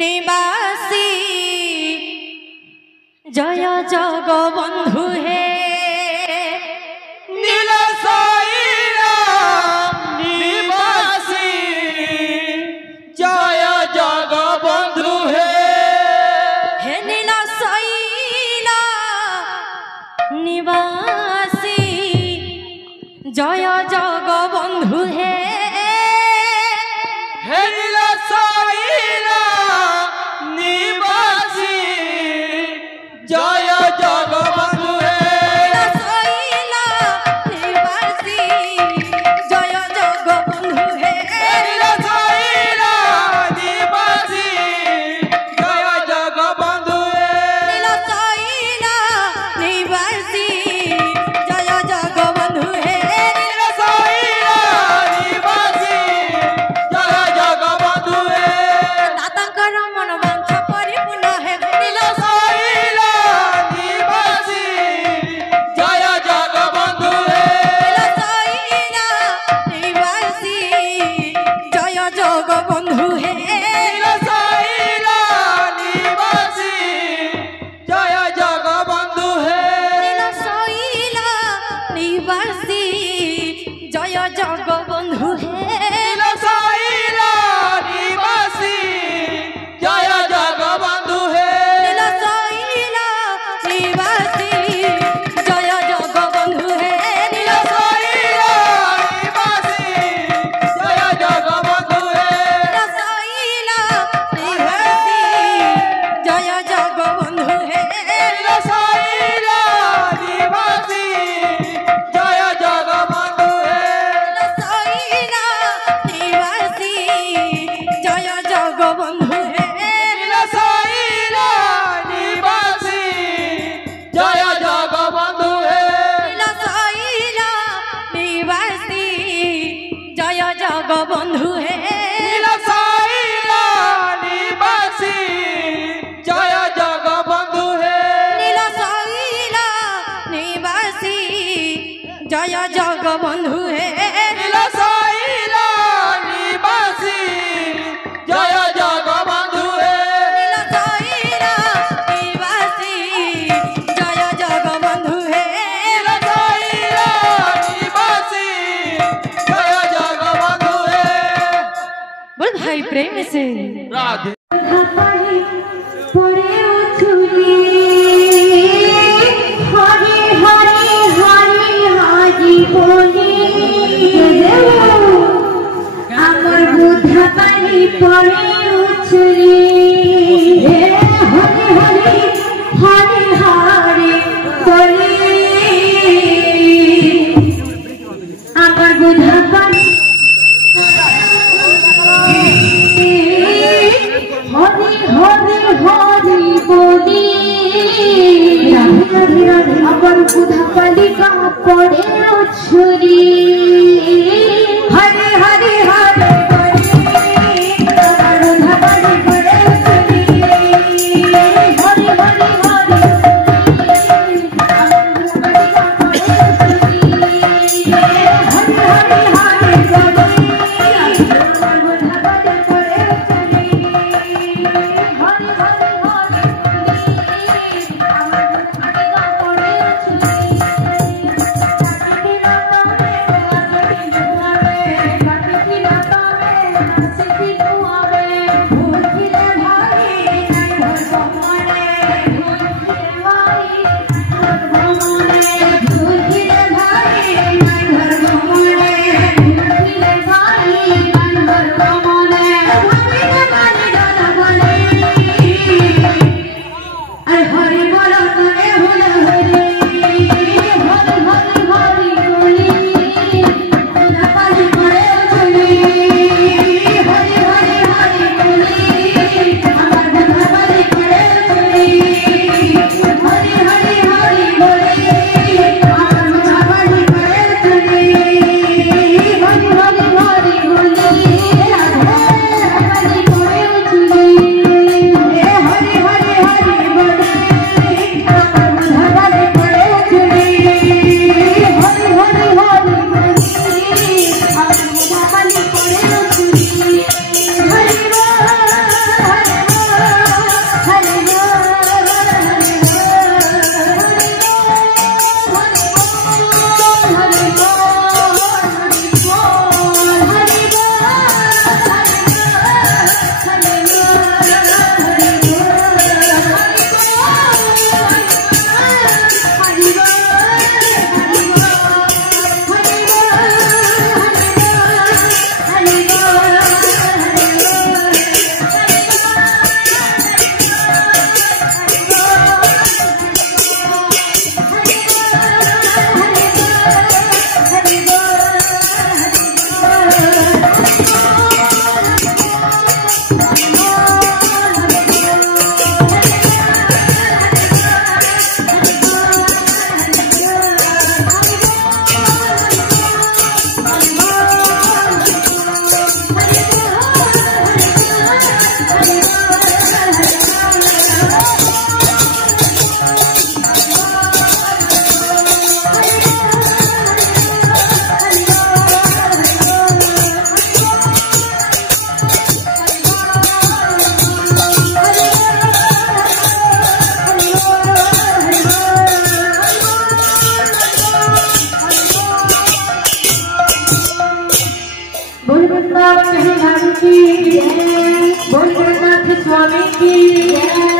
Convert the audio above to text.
निवासी जय जगबंधु हे निवासी जय जगबंधु हे नीलशैला निवासी जय जगबंधु हे नीलशैला निवासी जय जगबंधु नीलशैला निवासी जय जगबंधु नीलशैला निवासी जय जगबंधु नीलशैला निवासी जय जगबंधु जगबंधु जगबंधु है नीलशैला निवासी जय जगबंधु है नीलशैला निवासी जय जगबंधु है नीलशैला निवासी जय जगबंधु है नीलशैला निवासी जय जगबंधु है नीलशैला निवासी जय जगबंधु है। बोल भाई प्रेम से राधे আমার বুদ্ধা পানি পড়ে উছলি হরে হরে হরে হরে বলে আমার বুদ্ধা পানি হরে হরে হরে বলে আমার বুদ্ধা পানি পড়ে উছলি हरे हरे हरे हरे हरे महाराज की जय, भोलेनाथ स्वामी की जय।